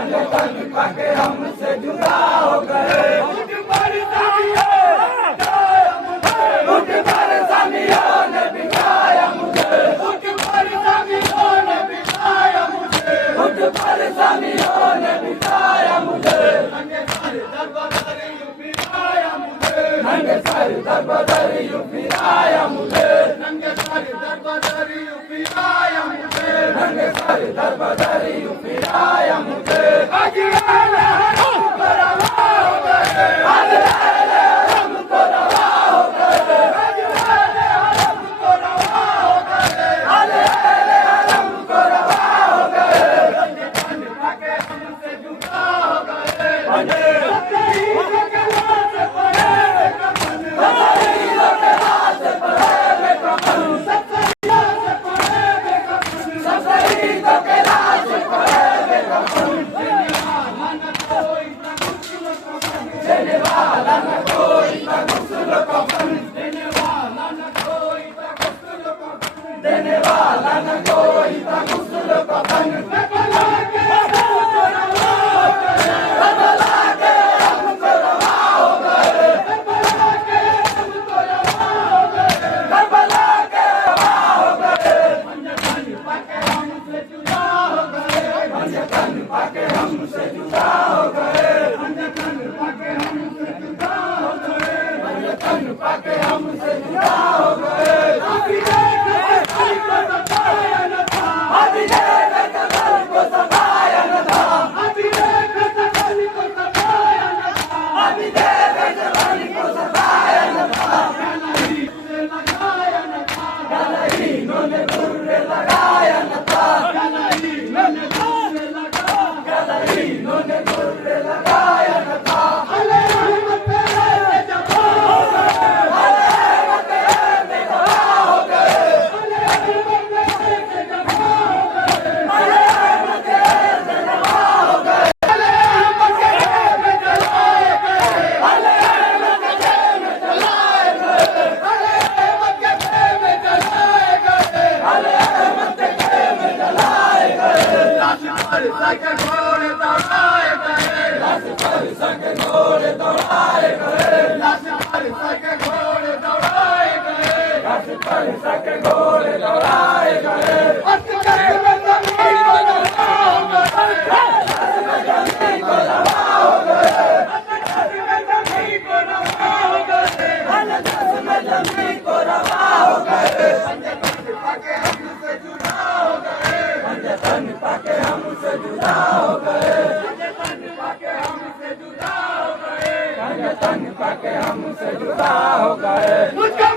तन पाके हमसे जुदा हो गए। उठ परेशानियों ने बिठाया मुझे, उठ परेशानियों ने बिठाया मुझे, उठ परेशानियों ने बिठाया मुझे। नंगे सर दर बदर यूं फिराया मुझे, नंगे सर दर बदर यूं फिराया मुझे, नंगे सर दर बदर यूं फिराया मुझे, नंगे सर दर बदर यूं फिराया मुझे। आज हमको रवा हो गए, आज हमको रवा हो गए, आज हमको रवा हो गए, आज हमको रवा हो गए। नंगे तन पाके हमसे जुदा हो गए, शहीदों के लाश पड़े कफन, शहीदों के लाश पड़े कफन, सब शहीदों से पड़े कफन, सब शहीदों के लाश पड़े कफन। देने वाला न कोई था गुस्ल कफन, देने वाला न कोई था गुस्ल कफन, देने वाला न कोई था गुस्ल कफन। बदला के हमको रवा हो गए, बदला के हमको रवा हो गए, बदला के हमको रवा हो गए, बदला के रवा हो गए। पंजे तन पाके हमसे जुदा हो गए, पंजे तन पाके हमसे जुदा हो गए, पंजे तन पाके हमसे जुदा हो गए, पंजे तन पाके हमसे जुदा हो गए। अभी कल को सताया न था, अभी कल को सताया न था, अभी कल को सताया न था, अभी कल को सताया न था। गलही तुझे लगाया न था, गलही इन्होंने बुर्रे लगाया न था, गलही इन्होंने बुर्रे लगाया, गलही इन्होंने बुर्रे लगाया न था। अले रहमत तेरे जबा हो गए, अले रहमत तेरे जबा हो गए, अले रहमत तेरे जबा हो गए, अले रहमत तेरे जबा हो गए, अले रहमत तेरे में जलाए गए, अले रहमत तेरे में जलाए गए, अले रहमत तेरे में जलाए गए, अले रहमत तेरे में जलाए गए। लाश पर सके घोड़े दौड़ाए गए, लाश पर सके घोड़े दौड़ाए गए, लाश पर सके घोड़े दौड़ाए गए, लाश पर सके घोड़े दौड़ाए गए। असगर में जमीन को रवा हो गए, असगर में जमीन को रवा हो गए, असगर में जमीन को रवा हो गए, असगर में जमीन को रवा हो गए। पंजे तन पाके हमसे जुदा हो गए, पंजे तन पाके हमसे जुदा हो गए, पंजे तन पाके हमसे जुदा हो गए, पंजे तन पाके हमसे जुदा हो गए। मुझको